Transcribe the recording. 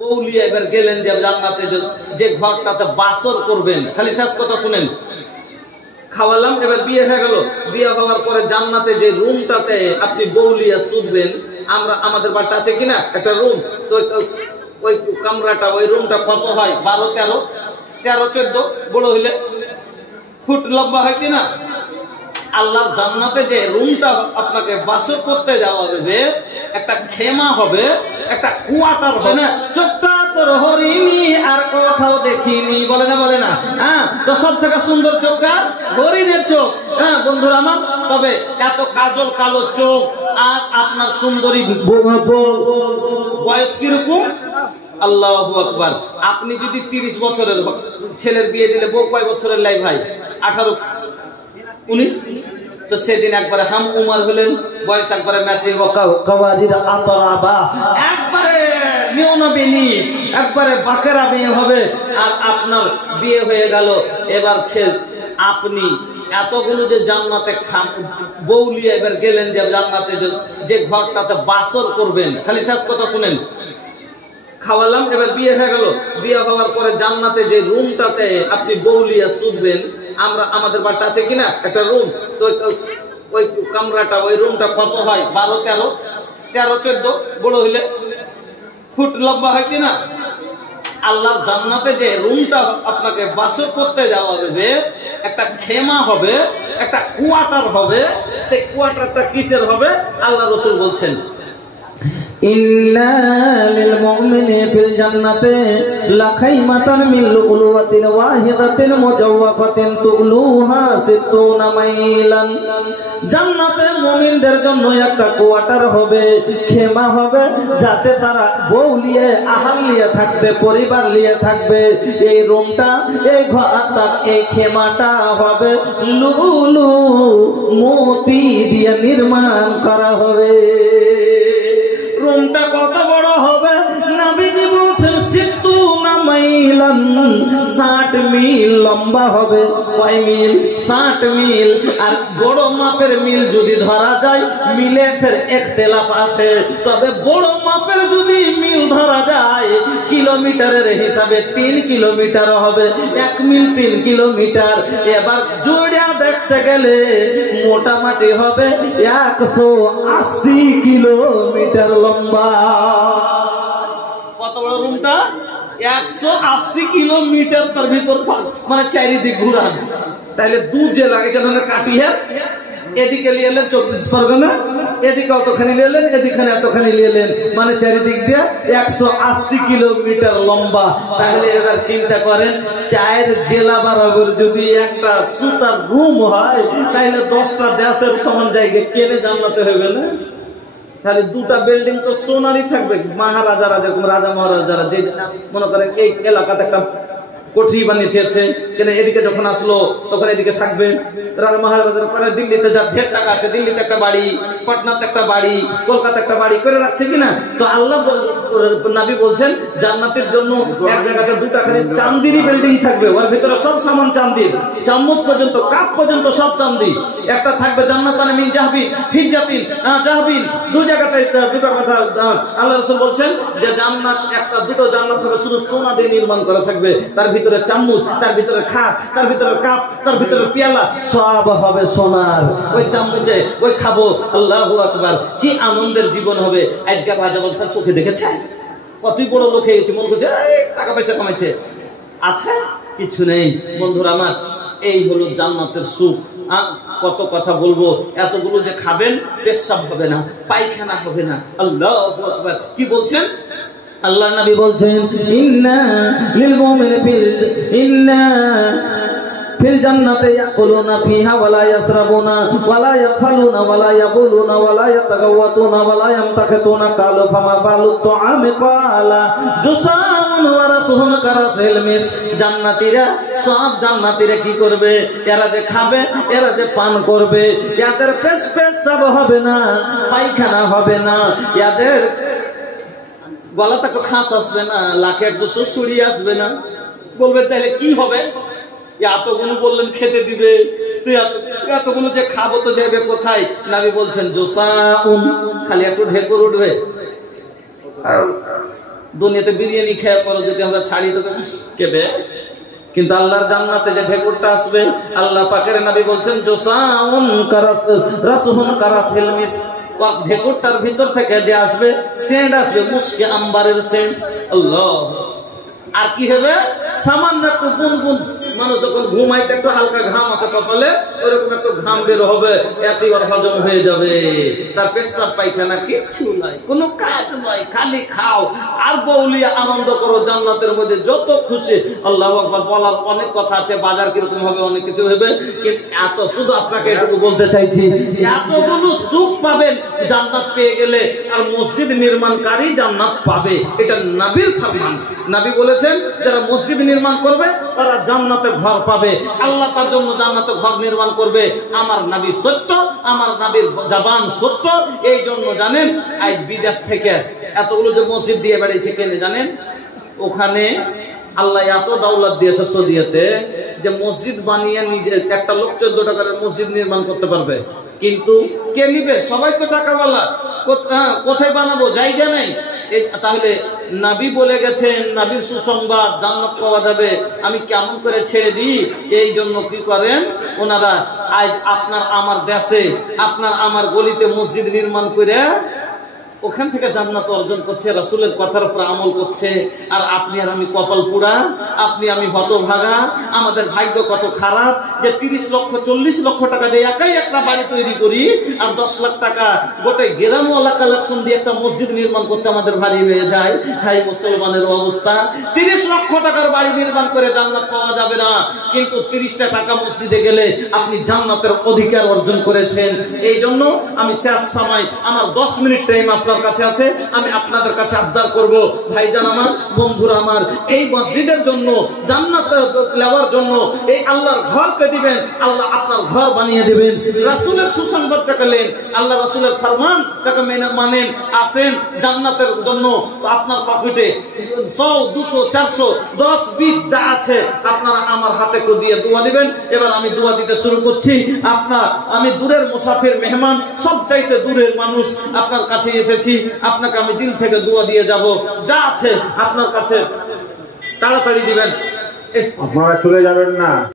বউলিয়া এবার গেলেন যে জান্নাতে যে ঘরটাতে বাসর করবেন, খালি শেষ কথা শুনেন। খাওয়ালাম, এবার বিয়ে হয়ে গেল। বিয়ে হওয়ার পরে জান্নাতে যে রুমটাতে আপনি বউলিয়া শুধবেন, আমাদের বাড়িতে আছে কিনা একটা রুম, তো ওই কামরাটা, ওই রুমটা কত হয়? 12, 13, 14 বড় হইলে ফুট লম্বা হয় কিনা? আল্লাহর জান্নাতে যে রুমটা আপনাকে বাসর করতে যাওয়া হবে, একটা খেমা হবে, একটা কোয়ার্টার হবে না। চোখটা তোর হরিণী আর কোথাও দেখিনি, বলে না বলে না? হ্যাঁ, তো সব থেকে সুন্দর চোখ আর হরিণের চোখ। হ্যাঁ বন্ধুরা আমার, তবে এত কাজল কালো চোখ আর আপনার সুন্দরী বয়স কিরকম? আল্লাহু আকবার। আপনি যদি 30 বছরের ছেলের বিয়ে দিলে, বউ কয় বছরের লাই ভাই? 18, 19। তো সেদিন একবারে হাম উমার হলেন, বয়স একবারে ম্যাচিং, একবারে নিয়নবিনী, একবারে বাকেরা বিয়ে হবে। আর আপনার বিয়ে হয়ে গেল। এবার আপনি এতগুলো যে জান্নাতে বউলিয়া এবার গেলেন যে জান্নাতে যে ঘরটাতে বাসর করবেন, খালি শেষ কথা শুনেন। খাওয়ালাম, এবার বিয়ে হয়ে গেল। বিয়ে হওয়ার পরে জান্নাতে যে রুমটাতে আপনি বউলিয়া শুধবেন, আমাদের বাড়িতে আছে কিনা একটা রুম, তো ওই কামরাটা, ওই রুমটা কত হয়? 12, 13, 14 বড় হইলে ফুট লম্বা হয় কিনা? আল্লাহর জান্নাতে যে রুমটা আপনাকে বাসর করতে যাওয়া হবে, একটা খেমা হবে, একটা কোয়ার্টার হবে। সেই কোয়ার্টারটা কিসের হবে? আল্লাহ রাসূল বলছেন, ইন্না লিল মুমিনি ফিল জান্নাতি লাখাইমাতান মিন লুলুওয়াতিন ওয়াহিদাতিন মুজাওয়াফাতিন তুলুহা 60 মাইলান। জান্নাতে মুমিনদের জন্য একটা কোয়ার্টার হবে, খেমা হবে, যাতে তারা বউ নিয়ে, আহাল নিয়ে থাকবে, পরিবার নিয়ে থাকবে। এই রুমটা, এই ঘরটা, এই খেমাটা হবে লুলু মোতি দিয়ে নির্মাণ করা হবে। রুমটা কত বড় হবে? নবীজি বলছেন 60 মাইলান, 60 মিল লম্বা হবে। কয় মিল? 60 মিল। আর বড় মাপের মিল যদি ধরা যায়, মিলে ফের ইখতিলাফ আছে, তবে বড় মাপের যদি মিল ধরা যায়, কিলোমিটারের হিসাবে 3 কিলোমিটার হবে। 1 মিল 3 কিলোমিটার। এবার জোড়া দেখতে গেলে মোটামুটি হবে 180 কিলোমিটার লম্বা। কত বড় রুমটা? 180 কিলোমিটার। তার ভিতর মানে চারিদিক ঘুরান, তাইলে 2 জেলা, এখানে কাটিহার, এদিকে নিয়ে এলেন 24 পরগনা, এদিকে অতখানি নিয়ে এলেন, এদিকে এতখানি নিয়ে এলেন, মানে চারিদিক দিয়ে 180 কিলোমিটার লম্বা। তাহলে এবার চিন্তা করেন, 4 জেলা বরাবর যদি একটা সুতার রুম হয়, তাহলে 10টা দেশের সমান জায়গা কেনে জান্নাতে হবে না? তাহলে 2টা বিল্ডিং তো সোনারই থাকবে। মহারাজারা, যেরকম রাজা মহারাজারা যে মনে করেন এই এলাকাতে একটা কোঠরি বানিয়েছে, কেন এদিকে যখন আসলো তখন এদিকে থাকবে। রাজা মহারাজার পরে দিল্লিতে যার ঢের টাকা আছে, দিল্লিতে একটা বাড়ি, পাটনাতে একটা বাড়ি, কলকাতা একটা বাড়ি করে রাখছে কিনা? তো আল্লাহ নবী বলছেন জান্নাতের জন্য এক জায়গাতে 2টা খালি চান্দিরই বিল্ডিং থাকবে, ওর ভিতরে সব সামান চান্দির, চামচ পর্যন্ত, কাপ পর্যন্ত সব চান্দি। একটা থাকবে জান্নাতান মিন জাহবিন ফিজ্জাতিন জাহবিন। 2 জায়গাতে 2টা কথা আল্লাহ রাসূল বলছেন যে জান্নাত, একটা 2টো জান্নাত হবে শুধু সোনা দিয়ে নির্মাণ করা থাকবে। তার ভিতরে চামচ, তার ভিতরে খাট, তার ভিতরে কাপ, তার ভিতরে পেয়ালা, সব হবে সোনার। ওই চামচে ওই খাবো। আল্লাহু আকবার, কি আনন্দের জীবন হবে। আজকাল রাজা বলছেন চোখে দেখেছে, কতই বড় লোক হয়ে গেছে, মনে করছে টাকা পয়সা কামাইছে। আচ্ছা, কিছু নেই বন্ধুরা আমার। এই হলো জান্নাতের সুখ। কত কথা বলবো, এতগুলো যে খাবেন, পেশাব হবে না, পায়খানা হবে না। আল্লাহু আকবার। কি বলছেন আল্লাহ নবী? বলছেন ইন্না লিল মুমিনি ফিল জান্নাতি ইয়াকুলুনা ফিহা ওয়া লা ইয়াশরাবুনা ওয়া লা ইয়াফালুনা ওয়া লা ইয়াবুলুনা ওয়া লা ইয়াতাগাওয়াতুনা ওয়া লা ইয়ামতাকিতুনা। কালু ফামা বালুত তুআমি ক্বালা জুসান ওয়া রাসুহুন কারাসিল মিস। জান্নাতীরা, সব জান্নাতীরা কি করবে? এরা যে খাবে, এরা যে পান করবে, এদের পেশাব হবে না, পায়খানা হবে না, এদের গলাটা একটু খাস আসবে না, লাখে একটু সুড়ি আসবে না। বলবে তাহলে কি হবে? এতগুলো বললেন খেতে দিবে, তুই এতগুলো যে খাবো তো যাবে কোথায়? নবী বলছেন জোসাউন, খালি একটু ঢেকুর উঠবে। দুনিয়াতে বিরিয়ানি খেয়ে পরে যদি আমরা ছাড়ি তো কেবে, কিন্তু আল্লাহর জান্নাতে যে ঢেকুরটা আসবে, আল্লাহ পাকের নবী বলছেন জোসাউন কারাস রাসুহুন কারাসিল মিস, ঢেকুরটার ভিতর থেকে যে আসবে সেন্ট আসবে মুশকে আম্বারের সেন্ট। আল্লাহ। আর কি হবে, সামান্য একটু গুনগুন, মানুষ যখন ঘুমাইতে একটু হালকা ঘাম আসে কপালে, ওরকম একটু ঘাম বের হবে, এতই ওর হজম হয়ে যাবে। তার পেশাব পায়খানা কিচ্ছু নাই, কোনো কাজ নয়, খালি খাও আর বউলিয়া আনন্দ করো জান্নাতের মধ্যে যত খুশি। আল্লাহু আকবার। বলার অনেক কথা আছে, বাজার কিরকম হবে, অনেক কিছু হবে, কিন্তু এত শুধু আপনাকে এটুকু বলতে চাইছি, এতগুলো সুখ পাবেন জান্নাত পেয়ে গেলে, আর মসজিদ নির্মাণকারী জান্নাত পাবে, এটা নবীর ফরমান। নবী বলেছেন যারা মসজিদ নির্মাণ করবে তারা জান্নাতে ঘর পাবে। আল্লাহ তার জন্য জান্নাতে ঘর নির্মাণ করবে। আমার নবী সত্য, আমার নবীর জবান সত্য। এই জন্য জানেন আজ বিদেশ থেকে এতগুলো যে মসজিদ দিয়ে বেড়েছে, কেন জানেন? ওখানে আল্লাহ এত দৌলত দিয়েছে সৌদিয়াতে যে মসজিদ বানিয়ে নিজে একটা লোক 14 টাকার মসজিদ নির্মাণ করতে পারবে। কিন্তু কে নিবে? সবাই তো টাকাওয়ালা। কোথায় বানাবো? জায়গা নেই। তাহলে নবী বলে গেছেন, নবীর সুসংবাদ, জান্নাত পাওয়া যাবে, আমি কেমন করে ছেড়ে দিই? এই জন্য কি করেন ওনারা, আজ আপনার আমার দেশে, আপনার আমার গলিতে মসজিদ নির্মাণ করে ওখান থেকে জান্নাত অর্জন করছে, রাসূলের কথার উপর আমল করছে। আর আপনি আর আমি কপাল পুরা, আপনি আমি হতভাগা। আমাদের ভাগ্য কত খারাপ যে 30 লক্ষ 40 লক্ষ টাকা দিয়ে একাই একটা বাড়ি তৈরি করি, আর 10 লাখ টাকা গোটা গ্রামওয়ালা কালেকশন দিয়ে একটা মসজিদ নির্মাণ করতে আমাদের ভারী হয়ে যায়। হাই মুসলমানের অবস্থা। 30 লক্ষ টাকার বাড়ি নির্মাণ করে জান্নাত পাওয়া যাবে না, কিন্তু 30টা টাকা মসজিদে গেলে আপনি জান্নাতের অধিকার অর্জন করেছেন। এই জন্য আমি শেষ সময় আমার 10 মিনিট টাইম আপনার কাছে আছে, আমি আপনাদের কাছে আবদার করব, ভাইজান আমার, বন্ধুরা আমার, এই মসজিদের জন্য, জান্নাত নেওয়ার জন্য এই আল্লাহর ঘরকে দিবেন, আল্লাহ আপনার ঘর বানিয়ে দিবেন। রাসূলের সুসংবাদটাকে নেন, আল্লাহ রাসূলের ফরমান তাকে মানেন, আসেন জান্নাতের জন্য। আপনার পকেটে 100 200 400 10 20 যা আছে আপনারা আমার হাতে একটু দিয়ে দোয়া দিবেন। এবার আমি দোয়া দিতে শুরু করছি। আমি দূরের মুসাফির, মেহমান, সব চাইতে দূরের মানুষ, আপনার কাছে এসেছি, আপনাকে আমি দিল থেকে দোয়া দিয়ে যাব। যা আছে আপনার কাছে তাড়াতাড়ি দিবেন, আপনারা চলে যাবেন না।